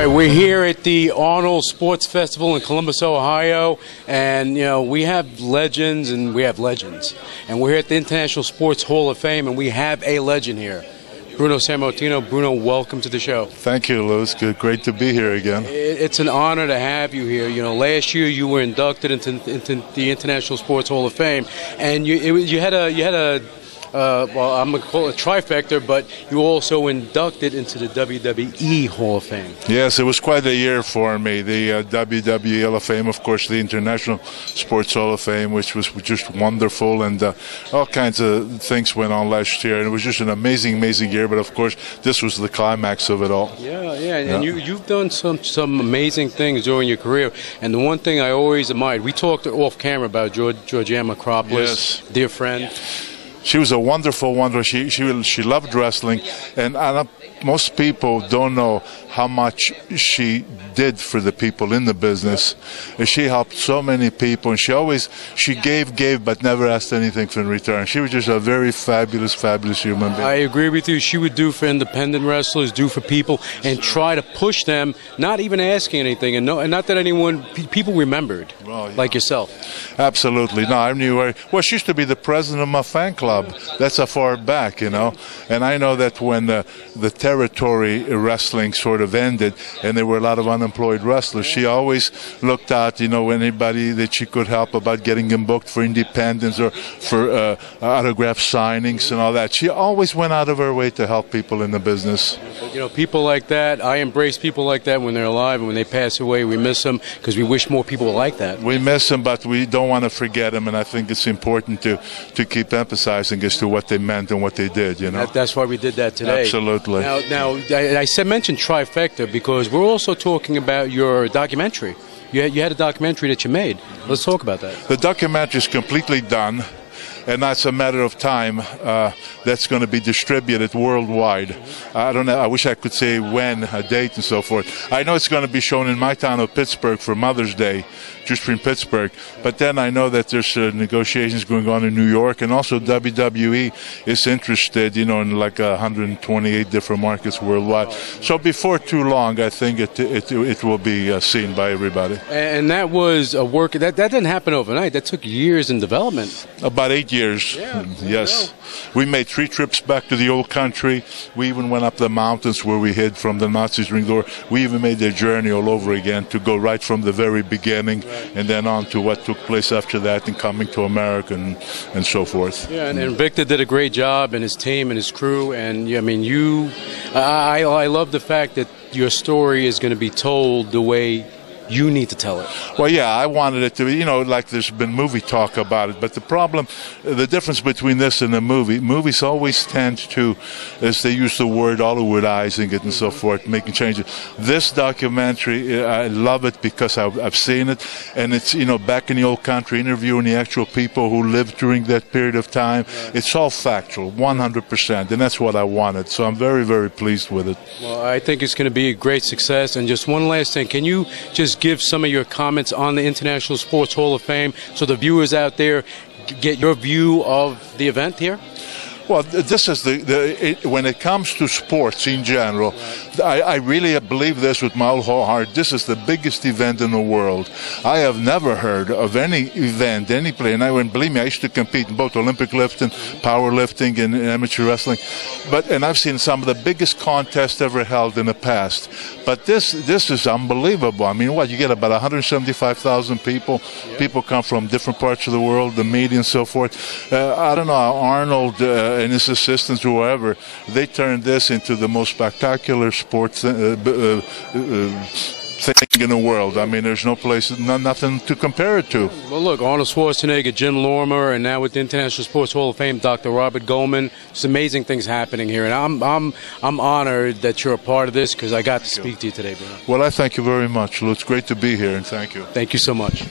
right, we're here at the Arnold Sports Festival in Columbus, Ohio, and we have legends and we have legends. And we're here at the International Sports Hall of Fame, and we have a legend here, Bruno Sammartino. Bruno, welcome to the show. Thank you, Louis. Great to be here again. It's an honor to have you here. Last year you were inducted into the International Sports Hall of Fame, and you had a well, I'm going to call it a trifecta, but you also inducted into the WWE Hall of Fame. Yes, it was quite a year for me. The WWE Hall of Fame, of course, the International Sports Hall of Fame, which was just wonderful, and all kinds of things went on last year, and it was just an amazing, amazing year. But of course, this was the climax of it all. Yeah, and you've done some amazing things during your career, and the one thing I always admired, we talked off camera about Georgiana Macropoulos, yes, dear friend. She was a wonderful, she loved wrestling, and most people don't know how much she did for the people in the business. She helped so many people, and she gave, but never asked anything in return. She was just a very fabulous, fabulous human being. I agree with you. She would do for independent wrestlers, do for people, and try to push them, not even asking anything, and not that people remembered, like yourself. Absolutely. No, I knew her. Well, she used to be the president of my fan club. That's a far back, And I know that when the territory wrestling sort of ended and there were a lot of unemployed wrestlers, she always looked out, anybody that she could help about getting them booked for independence or for autograph signings and all that. She always went out of her way to help people in the business. People like that, I embrace people like that when they're alive, and when they pass away, we miss them because we wish more people were like that. We miss them, but we don't want to forget them, and I think it's important to keep emphasizing as to what they meant and what they did, That's why we did that today. Absolutely. Now I mentioned trifecta because we're also talking about your documentary. You had a documentary that you made. Let's talk about that. The documentary is completely done, and that's a matter of time. That's going to be distributed worldwide. I don't know. I wish I could say when, a date, and so forth. I know it's going to be shown in my town of Pittsburgh for Mother's Day, just in Pittsburgh. But then I know that there's negotiations going on in New York, and also WWE is interested, in like 128 different markets worldwide. So before too long, I think it will be seen by everybody. And that was a work that didn't happen overnight. That took years in development. About 8 years. Yeah, yes. We made 3 trips back to the old country. We even went up the mountains where we hid from the Nazis during the war. We even made the journey all over again to go right from the very beginning and then on to what took place after that and coming to America and so forth. Yeah, and Victor did a great job, and his team and his crew. And I love the fact that your story is going to be told the way you need to tell it. Well, yeah, I wanted it to be, like there's been movie talk about it. But the difference between this and a movies always tend to, as they use the word, Hollywoodizing it and so forth, making changes. This documentary, I love it because I've seen it, and it's, back in the old country, interviewing the actual people who lived during that period of time. Right. It's all factual, 100%, and that's what I wanted. So I'm very, very pleased with it. Well, I think it's going to be a great success. And just one last thing, can you just give some of your comments on the International Sports Hall of Fame so the viewers out there get your view of the event here? Well, this is when it comes to sports in general, I really believe this with my whole heart. This is the biggest event in the world. I have never heard of any event, any play, and believe me, I used to compete in both Olympic lifting, powerlifting, and amateur wrestling. And I've seen some of the biggest contests ever held in the past. But this is unbelievable. I mean, you get about 175,000 people. Yeah. People come from different parts of the world, the media and so forth. I don't know, Arnold and his assistants, whoever, they turned this into the most spectacular sports thing in the world. I mean, there's nothing to compare it to. Well, look, Arnold Schwarzenegger, Jim Lorimer, and now with the International Sports Hall of Fame, Dr. Robert Goldman. It's amazing things happening here, and I'm honored that you're a part of this because I got to speak to you today, Bruno. Well, I thank you very much, Lou. It's great to be here, and thank you. Thank you so much.